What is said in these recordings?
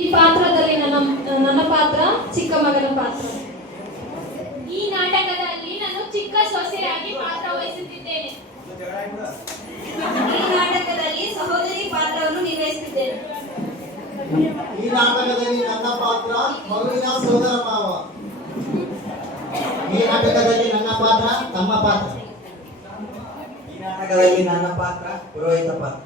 ಈ ಪಾತ್ರದಲ್ಲಿ ನನ್ನ ಪಾತ್ರ ಚಿಕ್ಕ ಮಗನ ಪಾತ್ರ. ಈ ನಾಟಕದಲ್ಲಿ ನಾನು ಚಿಕ್ಕ ಸೊಸೆಯಾಗಿ ಪಾತ್ರ ವಹಿಸುತ್ತಿದ್ದೇನೆ. ಈ ನಾಟಕದಲ್ಲಿ ಸಹೋದರಿ ಪಾತ್ರವನ್ನು ನಿರ್ವಹಿಸುತ್ತಿದ್ದೇನೆ. ಈ ನಾಟಕದಲ್ಲಿ ನನ್ನ ಪಾತ್ರ ಮಗುವಿನ ಸೋದರ ಮಾವ. ಈ ನಾಟಕದಲ್ಲಿ ನನ್ನ ಪಾತ್ರ ತಮ್ಮ ಪಾತ್ರ. ಈ ನಾಟಕದಲ್ಲಿ ನನ್ನ ಪಾತ್ರ ಪುರೋಹಿತ ಪಾತ್ರ.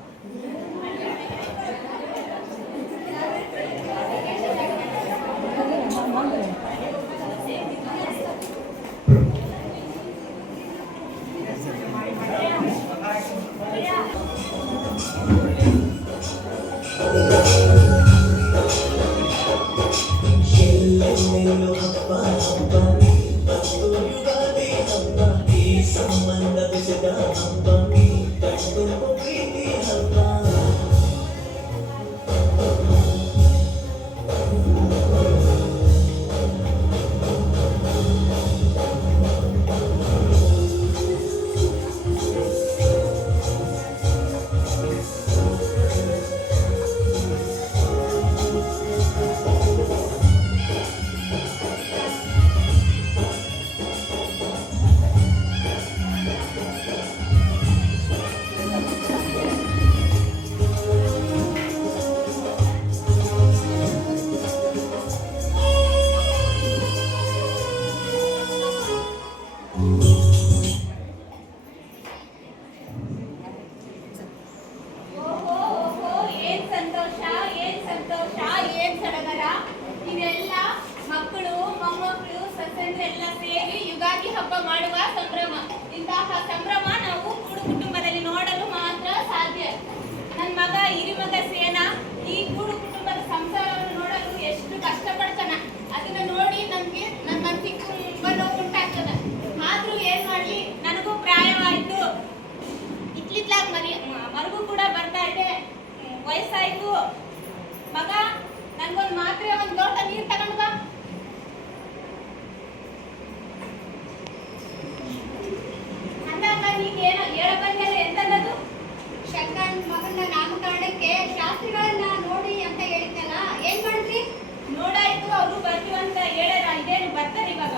ಎಲ್ಲ ಸೇರಿ ಯುಗಾದಿ ಹಬ್ಬ ಮಾಡುವ ಸಂಭ್ರಮ. ಇಂತಹ ಸಂಭ್ರಮ ನಾವು ಕೂಡು ಕುಟುಂಬದಲ್ಲಿ ನೋಡಲು ಮಾತ್ರ ಸಾಧ್ಯ. ನನ್ನ ಮಗ ಹಿರಿಮಗ ಸೇನಾ ಈ ಕೂಡು ಕುಟುಂಬದ ಸಂಸಾರವನ್ನು ನೋಡಲು ಎಷ್ಟು ಕಷ್ಟಪಡ್ತಾನ. ಅದನ್ನ ನೋಡಿ ನಮ್ಗೆ ನನ್ನ ಮನಸ್ಸಿಗೆ ತುಂಬಾ ನೋವು ಉಂಟಾಗ್ತದೆ. ಆದ್ರೂ ಏನ್ ಮಾಡ್ಲಿ, ನನಗೂ ಪ್ರಾಯವಾಯ್ತು, ಇತ್ಲಿತ್ಲಾಗ ಮರಗೂ ಕೂಡ ಬರ್ತಾ ಇದೆ, ವಯಸ್ಸಾಯ್ತು. ಮಗ ನನ್ಗೊಂದು ಮಾತ್ರೆ ಒಂದು ಲೋಟ ನೀರು ತಗೊಂಡು ಬಾ. ನೀನೇನೋ ಹೇಳ ಬಂದಲ್ಲ, ಎಂತಲ್ಲದು? ಶಂಕರನ್ ಮಗನ ನಾಮಕರಣಕ್ಕೆ ಶಾಸ್ತ್ರಿಗಳನ್ನ ನೋಡಿ ಅಂತ ಹೇಳಿದ್ನಲ್ಲ, ಏನ್ ಮಾಡಿದ್ರಿ? ನೋಡಾಯ್ತು, ಅವರು ಬರ್ತೀವಿ ಅಂತ ಹೇಳ್ಯಾರ. ಇದೇನು ಬರ್ತಾರೆ ಇವಾಗ?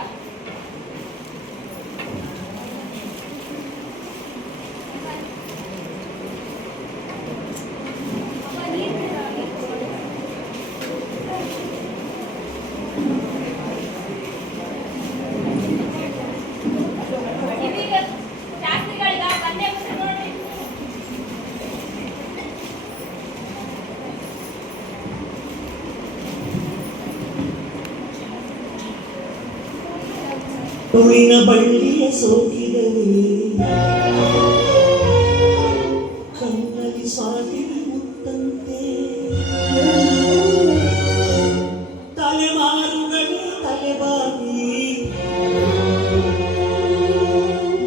ಹೂವಿನ ಬಳ್ಳಿಯ ಸೋಕಿದಲ್ಲಿ ಕಣ್ಣಲ್ಲಿ ಸ್ವಾತಿನಿ ಮುತ್ತಂತೆ ತಲೆಮಾರುಗಳು ತಲೆಬಾಗಿ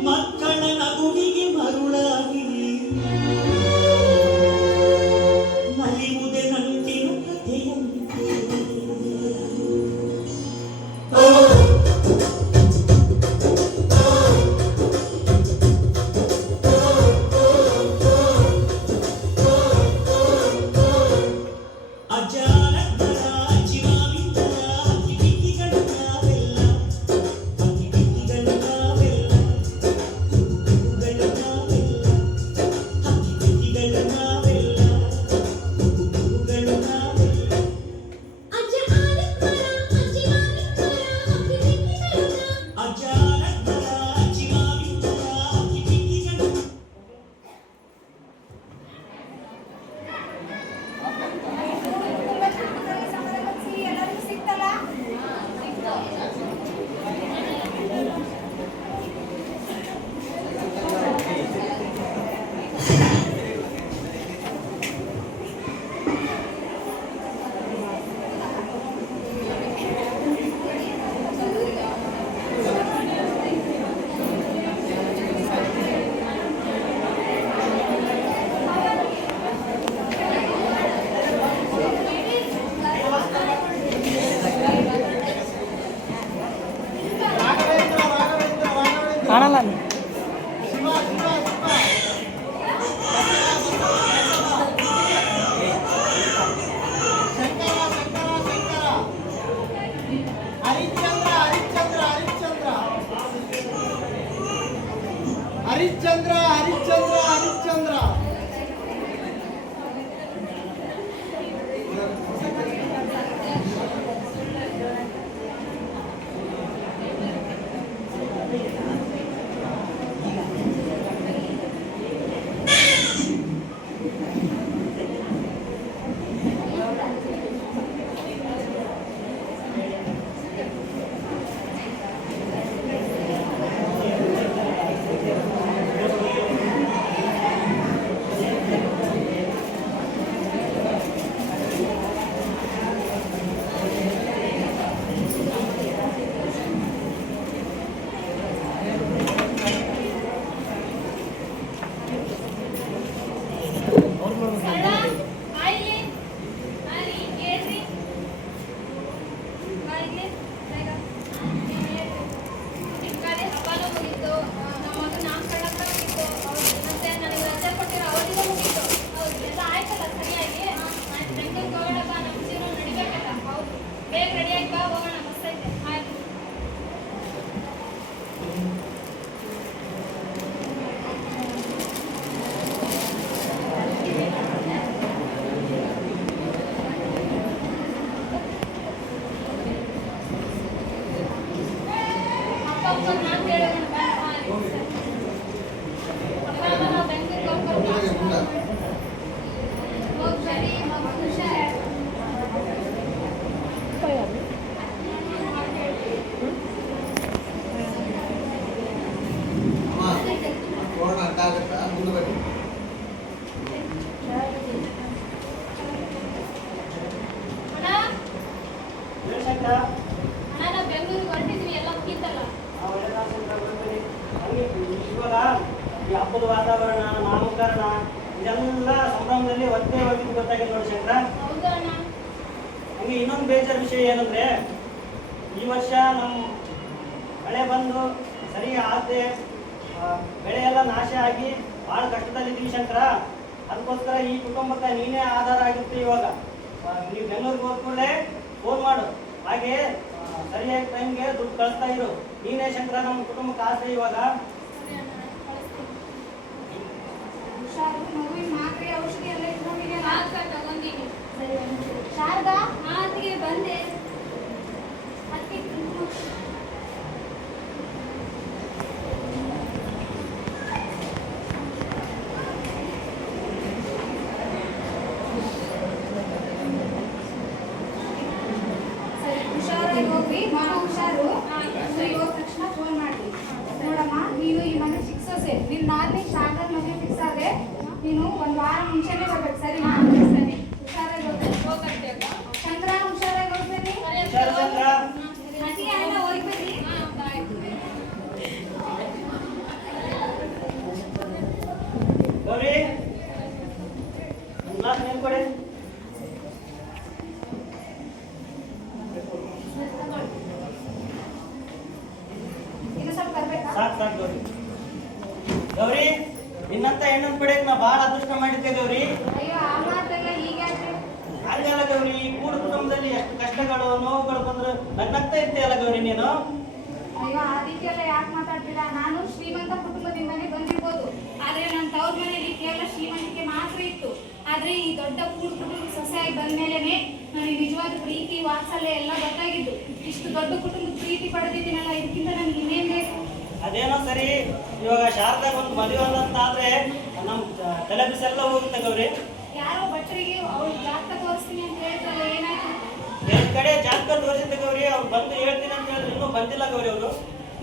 ಮಕ್ಕಳ ನಗುವಿಗೆ ಮರುಳಾಗಿ ನಲಿವುದೆ ನಂಟಿನ ಕಥೆಯಂತೆ. ಒಂದು ಮಾತು ಹೇಳೋಣ ಬಾ. ಅಪ್ಪ ಅಮ್ಮ ನಾವು ಬೆಂಗಳೂರಿಗೆ ಹೋಗಿ ಸರಿ ಮಗು ಹುಷಾರ್. ಕೊರೋನಾ ಅರ್ಥ ಆಗುತ್ತಾ ಮುಂದೆ ಬನ್ನಿ. ಅಣ್ಣ ಅಣ್ಣ ನಾವು ಬೆಂಗಳೂರಿಗೆ ಹೊರಟಿದ್ವಿ ಎಲ್ಲ ಮುಗೀತಲ್ಲ. ಇವಾಗ ಈ ಹಬ್ಬದ ವಾತಾವರಣ ನಾಮಕರಣ ಇದೆಲ್ಲ ಸಂಭ್ರಮದಲ್ಲಿ ಒತ್ತೇ ಹೋಗಿದ್ದು ಗೊತ್ತಾಗಿದೆ ನೋಡಿ ಶಂಕರ. ಹೌದಾ ಅಣ್ಣ? ಹಂಗೆ ಇನ್ನೊಂದು ಬೇಜಾರು ವಿಷಯ ಏನಂದ್ರೆ ಈ ವರ್ಷ ನಮ್ಮ ಮಳೆ ಬಂದು ಸರಿ ಆಗದೆ ಬೆಳೆ ಎಲ್ಲ ನಾಶ ಆಗಿ ಭಾಳ ಕಷ್ಟದಲ್ಲಿದ್ದೀವಿ ಶಂಕರ. ಅದಕ್ಕೋಸ್ಕರ ಈ ಕುಟುಂಬಕ್ಕೆ ನೀನೇ ಆಧಾರ ಆಗುತ್ತೆ. ಇವಾಗ ನೀವು ಬೆಂಗಳೂರಿಗೆ ಹೋದ ಕೂಡಲೇ ಫೋನ್ ಮಾಡು, ಹಾಗೆ ಸರಿಯಾಗಿ ಟೈಮ್ಗೆ ದುಡ್ಡು ಕಳಿಸ್ತಾ ಇರು. ನೀನೇ ಶಂಕರ ನಮ್ಮ ಕುಟುಂಬಕ್ಕೆ ಆಸೆ ಇವಾಗ. ಹುಷಾರು, ಮಗುವಿನ ಮಾತ್ರೆ ಔಷಧಿ ಎಲ್ಲ ಇಟ್ಕೊಂಡಿದ್ಯಲ್ಲ? ತಗೊಂಡಿನಿ. ಶಾರದಾ, ಅದಕ್ಕೆ ಬಂದೆ. ಅದಕ್ಕೆ ಸರಿ ಹುಷಾರಾಗಿ ಹೋಗ್ರಿ. ಮಗ ಹುಷಾರು. ಊರಿಗೆ ಹೋದ ತಕ್ಷಣ ಫೋನ್ ಮಾಡಿ. ನೋಡಮ್ಮ, ನೀನು ಈ ಮನೆ ಫಿಕ್ಸ್ ಆಸೆ. ನಿನ್ನ ಆದ್ಮೇಲೆ ಶಾರದಾ ಮದುವೆ ಫಿಕ್ಸ್ ಆದ್ರೆ ನೀನು ಒಂದು ವಾರ ಮುಂಚೆನೆ ಬರ್ಬೇಕು. ಸರಿ ಸರಿ, ಹುಷಾರಾಗಿ ಹೋಗ್ಬೇಕು. ಶಂಕರ, ಹುಷಾರಾಗಿ ಹೋಗ್ಬೇಡಿ. ಹುಷಾರು ಶಂಕರ. ಅತ್ತಿಗೆ ಎಲ್ಲ ಹೋಗ್ಬೇಡಿ. ಗೌರಿ, ಒಂದು ಗ್ಲಾಸ್ ನೀರು ಕೊಡಿ. ಇನ್ನು ಸ್ವಲ್ಪ ಬರ್ಬೇಕಾ? ಸಾಕು ಸಾಕು ಗೌರಿ. ಗೌರಿ, ನಿನ್ನಂತ ಹೆಣ್ಣನ್ನು ಪಡೆಯಕ್ಕೆ ನಾ ಭಾಳ ಅದೃಷ್ಟ ಮಾಡಿದ್ದೆ ಗೌರಿ. ಅಯ್ಯೋ, ಆ ಮಾತೆಲ್ಲ ಹೀಗಾದ್ರೆ ಹಾಗೆಲ್ಲ ಗೌರಿ, ಈ ಕೂಡು ಕುಟುಂಬದಲ್ಲಿ ಎಷ್ಟು ಕಷ್ಟಗಳು ನೋವುಗಳು ಬಂದ್ರು ನಗ್ನಗ್ತಾ ಇರ್ತೀಯಲ್ಲ ಗೌರಿ ನೀನು. ಅಯ್ಯೋ, ಅದಕ್ಕೆಲ್ಲ ಯಾಕೆ ಮಾತಾಡ್ತೀರಾ? ನಾನು ಶ್ರೀಮಂತ ಕುಟುಂಬದಿಂದನೇ ಬಂದಿರ್ಬೋದು, ಆದ್ರೆ ನನ್ನ ತವ್ರ ಮನೇಲಿ ಕೇವಲ ಶ್ರೀಮಂತಿಕೆ ಮಾತ್ರ ಇತ್ತು. ಆದ್ರೆ ಈ ದೊಡ್ಡ ಕೂಡು ಕುಟುಂಬ ಸೊಸೆಯಾಗಿ ಬಂದ್ಮೇಲೆನೆ ನನಗೆ ನಿಜವಾದ ಪ್ರೀತಿ ವಾತ್ಸಲ್ಯ ಎಲ್ಲ ಗೊತ್ತಾಗಿದ್ದು. ಇಷ್ಟು ದೊಡ್ಡ ಕುಟುಂಬದ ಪ್ರೀತಿ ಪಡೆದಿದ್ದೀನಲ್ಲ, ಇದಕ್ಕಿಂತ ನನಗೆ ಇನ್ನೇನ್ ಬೇಕು? ಅದೇನೋ ಸರಿ, ಇವಾಗ ಶಾರದಾಗ ಒಂದು ಮದುವೆ ಅಂತ ಆದ್ರೆ ನಮ್ಮ ತಲೆ ಬಿಸೆಲ್ಲ ಹೋಗುತ್ತೆ ಗೌರಿ. ಯಾರೋ ಭಟ್ರಿಗೆ ಅವ್ಳು ಜಾತಕ ತೋರಿಸ್ತೀನಿ ಅಂತ ಹೇಳಿದ್ರಲ್ಲ, ಏನಾಯ್ತು? ಎರಡು ಕಡೆ ಜಾತಕ ತೋರಿಸಿದ್ದೆ ಗೌರಿ, ಅವ್ರು ಬಂದು ಹೇಳ್ತೀನಿ ಅಂತ ಹೇಳಿದ್ರು, ಇನ್ನೂ ಬಂದಿಲ್ಲ ಗೌರಿ ಅವರು.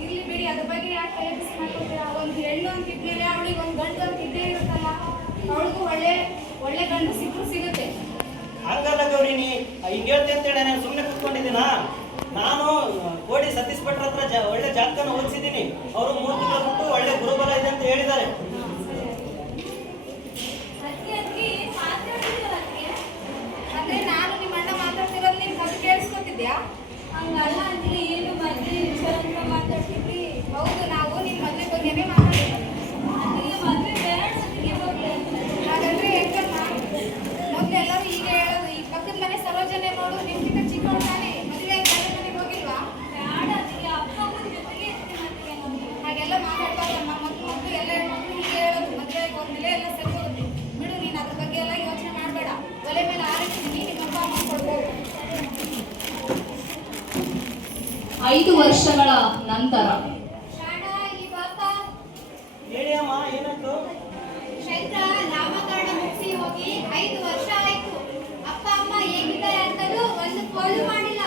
ಇರ್ಲಿ ಬಿಡಿ, ಅದ್ರ ಬಗ್ಗೆ ಯಾಕೆ ತಲೆ ಬಿಸಿ ಮಾಡ್ಕೊತೀರಾ? ಒಂದು ಹೆಣ್ಣು ಅಂತ ಇದ್ಮೇಲೆ ಅವಳಿಗೆ ಒಂದು ಗಂಡು ಅಂತ ಇದ್ದೇ ಇರುತ್ತಲ್ಲ, ಅವಳಿಗೂ ಒಳ್ಳೆ ಗಂಡು ಸಿಗುತ್ತೆ. ಹಂಗಲ್ಲ ಗೌರಿ, ನೀ ಹಿಂಗೆ ಹೇಳ್ತಿ ಅಂತೇಳಿ ನಾನು ಸುಮ್ಮನೆ ಕೂತ್ಕೊಂಡಿದ್ದೀನ. ನಾನು ಕೋಡಿ ಸತೀಶ್ ಭಟ್ರ ಹತ್ರ ಒಳ್ಳೆ ಜಾತಕನ ಓದಿಸಿದ್ದೀನಿ. ಅವರು 3 ತಿಂಗಳು ಬಿಟ್ಟು ಒಳ್ಳೆ ಗುರುಬಲ ಇದೆ ಅಂತ ಹೇಳಿದ್ದಾರೆ. ಅಂದ್ರೆ ನಾನು ನಿಮ್ಮ ಅಣ್ಣ ಮಾತಾಡ್ತಿರೋದು ನೀನು ಕದ್ದು ಕೇಳಿಸ್ಕೊತಿದ್ಯಾ? ಹಂಗಲ್ಲ ಅಂದ್ರೆ ಏನು ಮದ್ವೆ ವಿಚಾರ ಅಂತ ಮಾತಾಡ್ತಿದ್ವಿ. ಹೌದು, ನಾವು ನಿಮ್ಮ ಮದುವೆ ಬಗ್ಗೆನೇ ಮಾತಾಡಿದ್ವಿ. ಅದಕ್ಕೆ ಮದ್ವೆ ಬೇಡ ಅದಕ್ಕೆ ಹೋಗ್ಲಿ. ಹಾಗಾದ್ರೆ ಹೆಂಗಮ್ಮ? ಮೊದಲು ಎಲ್ಲರೂ ಈಗ ಹೇಳೋದು, ಈ ಪಕ್ಕದ ಮನೆ ಸರೋಜನೆ ನೋಡು, ನಿಮ್ಗಿಂತ ಚಿಕ್ಕವಳು ತಾನೇ, ಮದುವೆ ಗಂಡ ಮನೆಗೆ ಹೋಗಿಲ್ವಾ? ಬೇಡ ಅದಕ್ಕೆ ಅಪ್ಪ ಅಮ್ಮನ ಜೊತೆಗೆ ಇರ್ತೀನಿ ಅದಕ್ಕೆ ನಮಗೆ. ಹಾಗೆಲ್ಲ ಮಾತಾಡ್ಬಾರ್ದಮ್ಮ. ಮೊದಲು ಎಲ್ಲ ಹೆಣ್ಮಕ್ಳು ಹೀಗೆ ಹೇಳೋದು, ಮದುವೆಗೆ ಹೋದ್ಮೇಲೆ ಎಲ್ಲ ಸರಿ ಹೋಗುತ್ತೆ. ಬಿಡು, ನೀನು ಅದ್ರ ಬಗ್ಗೆ ಎಲ್ಲ ಯೋಚನೆ ಮಾಡಬೇಡ. ಒಲೆ ಮೇಲೆ ಆರಿಸ್ತೀನಿ, ನಿಮ್ಮ ಅಪ್ಪ ಅಮ್ಮ ಕೊಡ್ಬೋದು. 5 ವರ್ಷಗಳ ನಂತರ ಶಾಣ, ಈ ಪಾಪ ಹೇಳಿ ಅಮ್ಮ, ಏನಾಯ್ತು? ಚೈತ್ರ ನಾಮಕರಣ ಮುಗಿಸಿ ಹೋಗಿ 5 ವರ್ಷ ಆಯ್ತು. ಅಪ್ಪ ಅಮ್ಮ ಹೇಗಿದ್ದಾರೆ ಅಂತಲೂ ಒಂದು ಫೋನು ಮಾಡಿಲ್ಲ.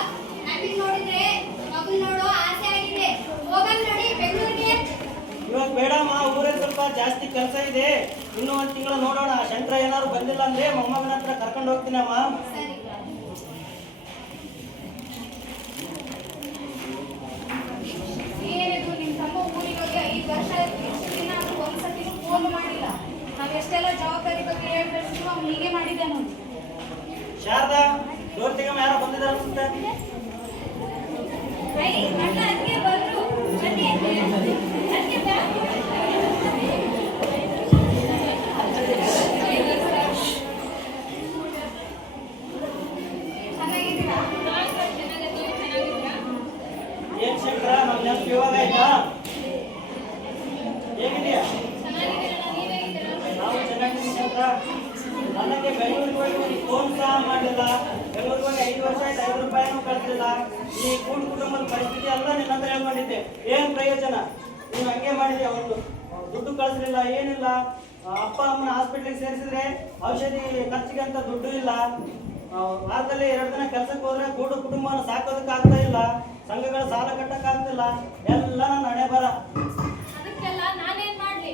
ನಮಗೆ ನೋಡಿದ್ರೆ ಮಗು ನೋಡೋ ಆಸೆ ಆಗಿದೆ. ಹೋಗಂ ನೋಡಿ ಬೆಂಗಳೂರಿಗೆ. ಇವಾಗ ಬೇಡಮ್ಮ, ಊರಲ್ಲಿ ಸ್ವಲ್ಪ ಜಾಸ್ತಿ ಕೆಲಸ ಇದೆ. ಇನ್ನೂ 1 ತಿಂಗಳು ನೋಡೋಣ. ಶಂಕರ ಏನಾದ್ರು ಬಂದಿಲ್ಲ ಅಂದ್ರೆ ಮೊಮ್ಮಗನ ಹತ್ರ ಕರ್ಕೊಂಡು ಹೋಗ್ತೀನಿ ಅಮ್ಮ. ಸರಿ. ಏನಿದು, ನಿಮ್ಮ ತಮ್ಮ ಊರಿಗೆ ಹೋಗಿ 5 ವರ್ಷ ಆಯ್ತು. ಇಷ್ಟು ದಿನ ಆದ್ರೂ ಒಂದ್ಸತಿನೂ ಫೋನ್ ಮಾಡಿಲ್ಲ. ನಾವೆಷ್ಟೆಲ್ಲ ಜವಾಬ್ದಾರಿ ಬಗ್ಗೆ ಹೇಳ್ಬೇಕು, ಅವ್ನು ಹೀಗೆ ಮಾಡಿದ್ದ ನೋಡಿ. ಶಾರದಾ, ಜೋರ್ತಿಗಮ್ಮ ಯಾರೋ ಬಂದಿದ್ದಾರೆ ಅನ್ಸುತ್ತೆ. ಅಣ್ಣ ಅದಕ್ಕೆ ಬಂದ್ರು. ಬನ್ನಿ ಅದಕ್ಕೆ ಬಾ. ಚೆನ್ನಾಗಿದ್ದೀರಾ? ಏನ್ ಶಂಕರ, ನಮ್ಮ ನೆನಪು ಇವಾಗ ಆಯ್ತಾ? ಹೇಗಿದೆಯಾ? ನಾವು ಚೆನ್ನಾಗಿದ್ದೀವಿ ಶಂಕರ. ನನಗೆ ಬೆಂಗಳೂರಿಗೆ ಹೋಗಿ ಒಂದು ಫೋನ್ ಸಹ ಮಾಡಲಿಲ್ಲ. ಬೆಂಗಳೂರಿಗೆ ಹೋಗಿ 5 ವರ್ಷ ಆಯ್ತು, 5 ರೂಪಾಯಿನೂ ಕಳಿಸಲಿಲ್ಲ. ಈ ಕೂಡು ಕುಟುಂಬದ ಪರಿಸ್ಥಿತಿ ಎಲ್ಲ ನಿನ್ನ ಹತ್ರ ಹೇಳ್ಕೊಂಡಿದ್ದೆ. ಏನು ಪ್ರಯೋಜನ? ನೀನು ಹಂಗೆ ಮಾಡಿದೆ. ಒಂದು ದುಡ್ಡು ಕಳಿಸ್ಲಿಲ್ಲ, ಏನಿಲ್ಲ. ಅಪ್ಪ ಅಮ್ಮನ ಹಾಸ್ಪಿಟ್ಲಿಗೆ ಸೇರಿಸಿದ್ರೆ ಔಷಧಿ ಖರ್ಚಿಗೆ ಅಂತ ದುಡ್ಡು ಇಲ್ಲ. ವಾರದಲ್ಲಿ 2 ದಿನ ಕೆಲಸಕ್ಕೆ ಹೋದ್ರೆ ಕೂಡು ಕುಟುಂಬನ ಸಾಕೋದಕ್ಕೆ ಆಗ್ತಾ ಇಲ್ಲ. ಸಂಘಗಳ ಸಾಲ ಕಟ್ಟಕ್ಕೆ ಆಗ್ತಿಲ್ಲ. ಎಲ್ಲ ನನ್ನ ಹಣೆ ಬರ. ಅದಕ್ಕೆಲ್ಲ ನಾನೇನ್ ಮಾಡ್ಲಿ?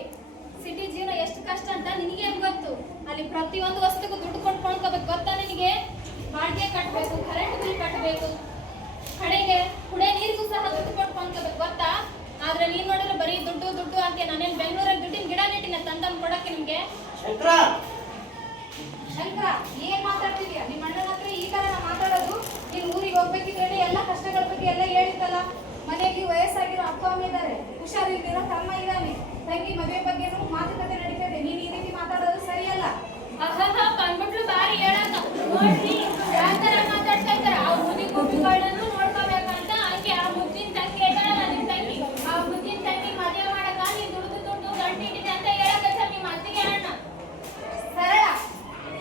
ಸಿಟಿ ಜೀವನ ಎಷ್ಟು ಕಷ್ಟ ಅಂತ ನಿನಗೇನ್ ಗೊತ್ತು? ಅಲ್ಲಿ ಪ್ರತಿಯೊಂದು ವಸ್ತುಗೂ ದುಡ್ಡು ಕೊಟ್ಟು ಕೊಂಡ್ಕೋಬೇಕು, ಗೊತ್ತಾ ನಿನಗೆ? ಬಾಡಿಗೆ ಕಟ್ಟಬೇಕು, ಕರೆಂಟ್ ಬಿಲ್ ಕಟ್ಟಬೇಕು, ಕಡೆಗೆ ಕುಡಿಯೋ ನೀರಿಗೂ ಸಹ ದುಡ್ಡು ಕೊಟ್ಟು ಕೊಂಡ್ಕೋಬೇಕು, ಗೊತ್ತಾ? ಆದ್ರೆ ನೀನ್ ನೋಡಿದ್ರೆ ಬರೀ ದುಡ್ಡು ದುಡ್ಡು ಅಂತ. ನಾನೇನ್ ಬೆಂಗಳೂರಲ್ಲಿ ದುಡ್ಡಿನ ಗಿಡ ನೆಟ್ಟಿನ ತಂದು ಕೊಡಕ್ಕೆ ನಿಮ್ಗೆ? ಶಂಕರ, ಏನ್ ಮಾತಾಡ್ತಿದ್ಯಾ? ನಿಮ್ಮ ಅಣ್ಣನ ಹತ್ರ ಈ ತರ ಮಾತಾಡೋದು? ನೀನ್ ಊರಿಗೆ ಹೋಗ್ಬೇಕಿದ್ರೆ ಎಲ್ಲ ಕಷ್ಟಗಳ ಬಗ್ಗೆ ಎಲ್ಲ ಹೇಳಿದ್ದಲ್ಲ. ಮನೆಯಲ್ಲಿ ವಯಸ್ಸಾಗಿರೋ ಅಪ್ಪ ಅಮ್ಮ ಇದ್ದಾರೆ, ಹುಷಾರಿಲ್ದಿರೋ ತಮ್ಮ ಇದ್ದಾನೆ, ತಂಗಿ ಮದುವೆ ಬಗ್ಗೆ ಮಾತುಕತೆ ನಡೀತಾ ಇದೆ. ನೀನ್ ಈ ರೀತಿ ಮಾತಾಡೋದು ಸರಿಯಲ್ಲ. ಕಂಡ್ಬಿಟ್ಲು ಬಾರಿ ಹೇಳಕ್ಕ ನೋಡ್ರಿ ಯಾವ ತರ ಮಾತಾಡ್ತಾ ಇದ್ದಾರೆ. ಆ ಮುದಿ ಗುಬ್ಬಿಗಳನ್ನು ನೋಡ್ಕೋಬೇಕಂತ ಹಂಗೆ ಆ ಮುದ್ದಿನ ತಂಗಿ ಹೇಳ್ತಾಳಲ್ಲ ನಿಮ್ ತಂಗಿ, ಆ ಮುದ್ದಿನ ತಂಗಿ ಮದುವೆ ಮಾಡಕ ನೀನ್ ದುಡ್ದು ಗಂಟು ಇಟ್ಟಿದೆ ಅಂತ ಹೇಳಕ್ಕ ನಿಮ್ಮ ಅತ್ತಿಗೆ ಅಣ್ಣ. ಸರಳ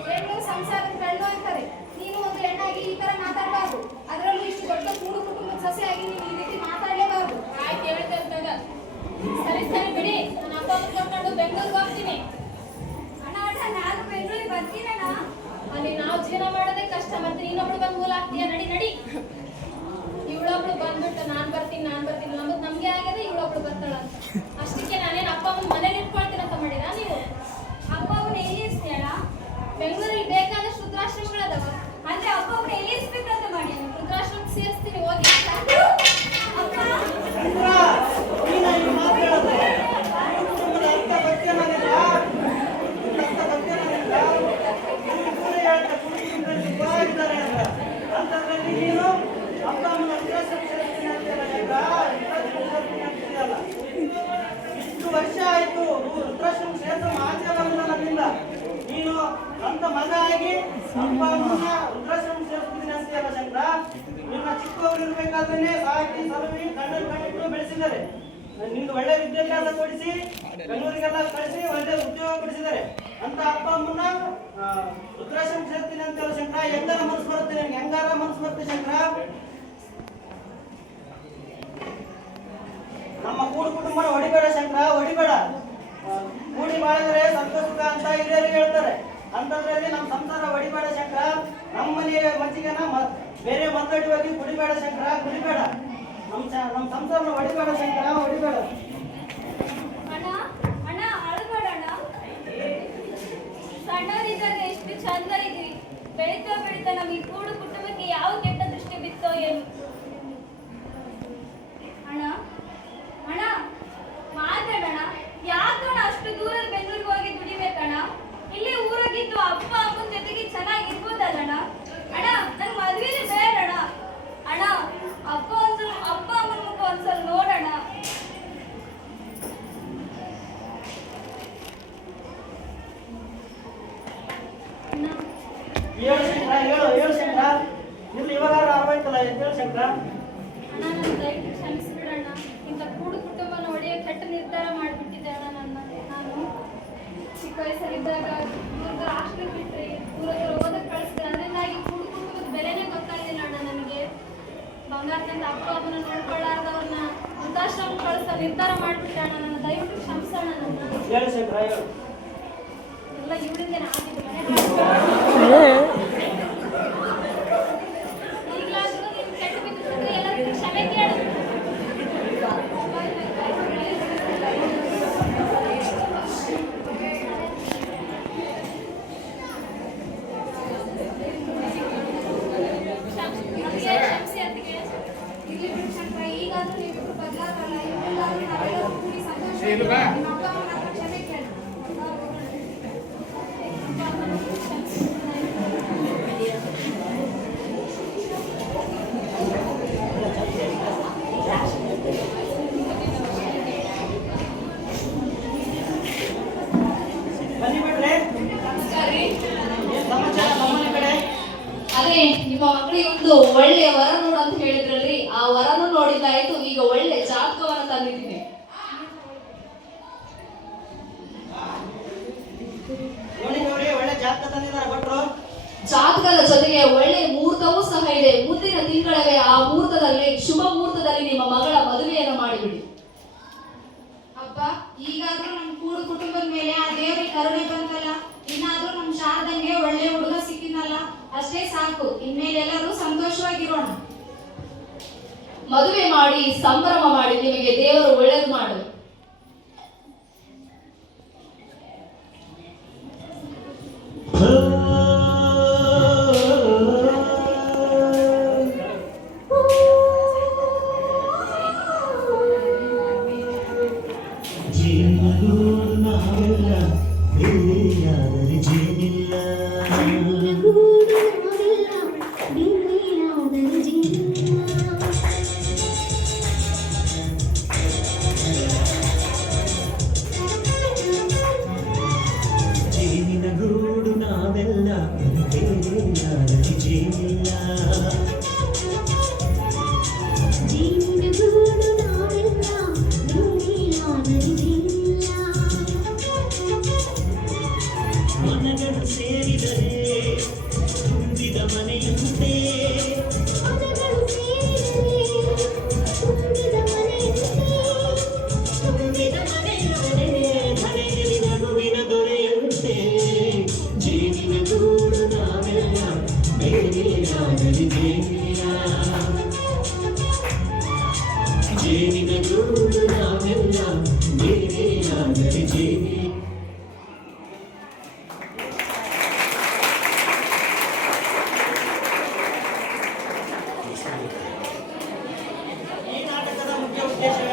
ಹೆಣ್ಣು ಸಂಸಾರದ ಕಳ್ಳು ಅಂತಾರೆ. ನೀನು ಒಂದು ಹೆಣ್ಣಾಗಿ ಈ ತರ ಮಾತಾಡಬಾರ್ದು. ಅದರಲ್ಲೂ ಇಷ್ಟು ದೊಡ್ಡ ಕೂಡು ಕುಟುಂಬದ ಸೊಸೆಯಾಗಿ ನೀನು ಈ ರೀತಿ ಮಾತಾಡಲೇಬಾರ್ದು. ಆಯ್ತು ಹೇಳ್ತಂತಾಗ ಸರಿ ಸರಿ ಬಿಡಿ. ನನ್ನ ಅಪ್ಪ ಕರ್ಕೊಂಡು ಬೆಂಗಳೂರಿಗೆ ಹೋಗ್ತೀನಿ. ನಾನು ಬೆಂಗಳೂರಿಗೆ ಬರ್ತೀನಣ್ಣ. ಅಲ್ಲಿ ನಾವು ಜೀವನ ಮಾಡೋದೇ ಕಷ್ಟ, ಮತ್ತೆ ಇನ್ನೊಬ್ಳು ಬಂದು ಮೂಲ ಆಗ್ತೀಯ? ನಡಿ ನಡಿ. ಇವಳೊಬ್ಳು ಬಂದ್ಬಿಟ್ಟು ನಾನ್ ಬರ್ತೀನಿ ನಮ್ಗೆ ಆಗ್ಯದ, ಇವಳೊಬ್ಳು ಬರ್ತಾಳ ಅಂತ. ಅಷ್ಟಕ್ಕೆ ನಾನೇನು ಅಪ್ಪ ಅಮ್ಮನ ಮನೇಲಿ ಇಟ್ಕೊಳ್ತೀನಂತ ಮಾಡಿದ ನೀವು? ಅಪ್ಪ ಅವ್ನ ಎಲ್ಲಿ ಇರ್ತೀಯಣ್ಣ? ಬೆಂಗಳೂರಲ್ಲಿ ಬೇಕಾದಷ್ಟು ವೃದ್ಧಾಶ್ರಮಗಳದಾವ. ಅಂದ್ರೆ ಅಪ್ಪ ಅವ್ನ ಎಲ್ಲಿ ಇರ್ಸ್ಬೇಕಂತ ಮಾಡಿ? ವೃದ್ಧಾಶ್ರಮಕ್ಕೆ ಸೇರಿಸ್ತೀನಿ, ಹೋಗಿ. ಅಪ್ಪ ಇಷ್ಟು ವರ್ಷ ಆಯ್ತು ವೃದ್ಧಾಶ್ರಮ ಕ್ಷೇತ್ರ ಮಾತ್ರ ಬಂದಿಲ್ಲ ನನ್ನಿಂದ. ನೀನು ಅಂತ ಮಗ ಆಗಿ ಅಪ್ಪ ಅಮ್ಮನ ವೃದ್ಧಾಶ್ರಮ ಸೇರಿಸ್ತಿದ್ದೀನಿ ಅಂತೀಯಲ್ಲ ಶಂಕರ. ನಿನ್ನ ಚಿಕ್ಕವರು ಇರ್ಬೇಕಾದ್ರೆ ಸಾಕಿ ಸಲುವಿ ಕಣ್ಣಿಟ್ಟು ಬೆಳೆಸಿದ್ದಾರೆ. ನಿಮ್ಗೆ ಒಳ್ಳೆ ವಿದ್ಯಾಭ್ಯಾಸ ಕೊಡಿಸಿ ಬೆಂಗಳೂರಿಗೆಲ್ಲ ಕಳಿಸಿ ಒಳ್ಳೆ ಉದ್ಯೋಗ ಕೊಡಿಸಿದ್ದಾರೆ. ಅಂತ ಅಪ್ಪ ಅಮ್ಮನ ವೃದ್ಧಾಶ್ರಮ ಸೇರ್ತೀನಿ ಅಂತೇಳಿ ಶಂಕರ. ಹೆಂಗಾರ ಮನಸ್ಸು ಬರುತ್ತೆ ನಿನ್ಗೆ? ಹೆಂಗಾರ ಮನಸ್ಸು ಬರುತ್ತೆ ಶಂಕರ? ನಮ್ಮ ಕೂಡು ಕುಟುಂಬನ ಹೊಡಿಬೇಡ ಶಂಕರ, ಹೊಡಿಬೇಡ. ಕೂಡಿ ಮಾಡಿದ್ರೆ ಸಂತ ಸುಖ ಅಂತ ಹಿರಿಯರು ಹೇಳ್ತಾರೆ. ಅಂತದ್ರಲ್ಲಿ ನಮ್ಮ ಸಂಸಾರ ಹೊಡಿಬೇಡ ಶಂಕರ. ನಮ್ಮ ಮನೆಯ ಮಜ್ಜಿಗೆನ ಬೇರೆ ಮತ್ತೊಡಿ ಹೋಗಿ ಕುಡಿಬೇಡ ಶಂಕರ, ಕುಡಿಬೇಡ. ನಮ್ಮ ಸಂಸಾರನ ಹೊಡಿಬೇಡ ಶಂಕರ, ಹೊಡಿಬೇಡ. ಅಣ್ಣ ಅಣ್ಣ ಅಳಬೇಡಣ್ಣ. ಸಣ್ಣವರಿದ್ದಾಗ ಎಷ್ಟು ಚಂದ ಇದ್ವಿ. ಬೆಳೀತಾ ಬೆಳೀತಾ ನಮ್ಮ ಈ ಕೂಡು ಕುಟುಂಬಕ್ಕೆ ಯಾವ ಕೆಟ್ಟ ದೃಷ್ಟಿ ಬಿತ್ತೋ ಏನು? ಅಣ್ಣ ಅಣ್ಣ ಮಾತಾಡೋಣ. ಯಾಕಣ್ಣ ಅಷ್ಟು ದೂರದ ಬೆಂಗಳೂರಿಗೆ ಹೋಗಿ ದುಡಿಬೇಕಣ್ಣ? ಇಲ್ಲಿ ಊರಾಗಿದ್ದು ಅಪ್ಪ ಅಮ್ಮನ ಜೊತೆಗೆ ಚೆನ್ನಾಗಿರ್ಬೋದಲ್ಲಣ್ಣ? ಅಣ್ಣ ನನ್ ಮದ್ವೆನೇ ಬೇಡಣ್ಣ. ಅಣ್ಣ ಅಪ್ಪ ಅಮ್ಮನ ಮುಖ ಒಂದ್ಸಲ ನೋಡೋಣ. ಹೇಳು ಶಂಕರ, ಹೇಳು ಶಂಕರ. ಇಲ್ಲಿ ಇವಾಗ ಆಗೋಯ್ತಲ್ಲ, ಹೇಳು ಶಂಕರ. ಅಣ್ಣ ನನ್ನ ದಯವಿಟ್ಟು ಕ್ಷಮಿಸಿಬಿಡಣ್ಣ. ಇಂಥ ಕೂಡು ಕುಟುಂಬನ ಒಡೆಯ ಕೆಟ್ಟ ನಿರ್ಧಾರ ಮಾಡಿಬಿಟ್ಟಿದ್ದೆ ಅಣ್ಣ. ನಾನು ಚಿಕ್ಕ ವಯಸ್ಸಲ್ಲಿದ್ದಾಗ ದೂರದ ಹಾಸ್ಟೆಲ್ ಬಿಟ್ಟರೆ ದೂರ ಓದಕ್ಕೆ ಕಳಿಸಿದೆ. ಅದರಿಂದಾಗಿ ಕೂಡು ಕುಟುಂಬದ ಬೆಲೆನೇ ಗೊತ್ತಾಗಿಲ್ಲ ಅಣ್ಣ ನನಗೆ. ಬಂಗಾರದಿಂದ ಅಪ್ಪ ಅಮ್ಮನ ನೋಡ್ಕೊಳ್ಳಾರ್ದವ್ರನ್ನ ವೃದ್ಧಾಶ್ರಮ ಕಳಿಸೋ ನಿರ್ಧಾರ ಮಾಡಿಬಿಟ್ಟೆ ಅಣ್ಣ. ನನ್ನ ದಯವಿಟ್ಟು ಕ್ಷಮಿಸೋಣ. ನನ್ನ ಹೇಳು ಶಂಕರ, ಹೇಳು. ಎಲ್ಲ ಇವಳಿಂದ ಆಗಿದ್ದು ಮನೆ ಈಗಲಾದರೂ ನೀವು ಕೆಟ್ಟ ಬಿದ್ದು ಎಲ್ಲರಿಗೂ ಕ್ಷಮೆ ಕೇಳು. ಕ್ಷಮಿಸಿ ಅದಕ್ಕೆ. ಇಲ್ಲಿ ಬಿಡು ಶಂಕರ, ಈಗಾದ್ರೂ ನೀವು ಬದಲಾಗಲ್ಲ. ಇವತ್ತಾದ್ರೂ ನಾವೆಲ್ಲರೂ ಕೂಡಿ ಸಂತೋಷ ನಿಮ್ಮ ಅಪ್ಪ ಅಮ್ಮನ ಹತ್ರ ಕ್ಷಮೆ ಕೇಳು. ಬನ್ನಿ ಬಿಡ್ರೆ. ಏನ್ ಸಮಾಚಾರ ನಮ್ಮನೆ ಕಡೆ? ಅದೇ ನಿಮ್ಮ ಮಕ್ಕಳಿಗೆ ಒಂದು ಒಳ್ಳೆಯ ವರ ನೋಡು ಅಂತ ಹೇಳಿದ್ರಲ್ರಿ, ಆ ವರನು ನೋಡಿದ್ದಾಯ್ತು. ಈಗ ಒಳ್ಳೆ ಜಾತಕವನ್ನ ತಂದಿದ್ದೀನಿ. ನೋಡಿ ಒಳ್ಳೆ ಜಾತಕ ತಂದಿದ್ದಾರೆ ಭಟ್ರು. ಜಾತಕದ ಜೊತೆಗೆ ಒಳ್ಳೆಯ ಮುಹೂರ್ತವೂ ಸಹ ಇದೆ. ಮುಂದಿನ ತಿಂಗಳವೇ ಆ ಮುಹೂರ್ತದಲ್ಲಿ, ಶುಭ ಮುಹೂರ್ತದಲ್ಲಿ ನಿಮ್ಮ ಮಗಳ ಮದುವೆಯನ್ನು ಮಾಡಿಬಿಡಿ. ಅಪ್ಪ, ಈಗಾದ್ರೂ ನಮ್ಮ ಕೂಡು ಕುಟುಂಬದ ಮೇಲೆ ಆ ದೇವರಿಗೆ ಕರುಣೆ ಬಂತಲ್ಲ, ಇನ್ನಾದ್ರೂ ನಮ್ಮ ಶಾರದಂಗೆ ಒಳ್ಳೆ ಹುಡುಗ ಸಿಕ್ಕಿನಲ್ಲ, ಅಷ್ಟೇ ಸಾಕು. ಇನ್ಮೇಲೆ ಎಲ್ಲರೂ ಸಂತೋಷವಾಗಿರೋಣ. ಮದುವೆ ಮಾಡಿ ಸಂಭ್ರಮ ಮಾಡಿ, ನಿಮಗೆ ದೇವರು ಒಳ್ಳೆಯದು ಮಾಡಲಿ. ಈ ನಾಟಕದ ಮುಖ್ಯ ಉದ್ದೇಶವೇನೆಂದರೆ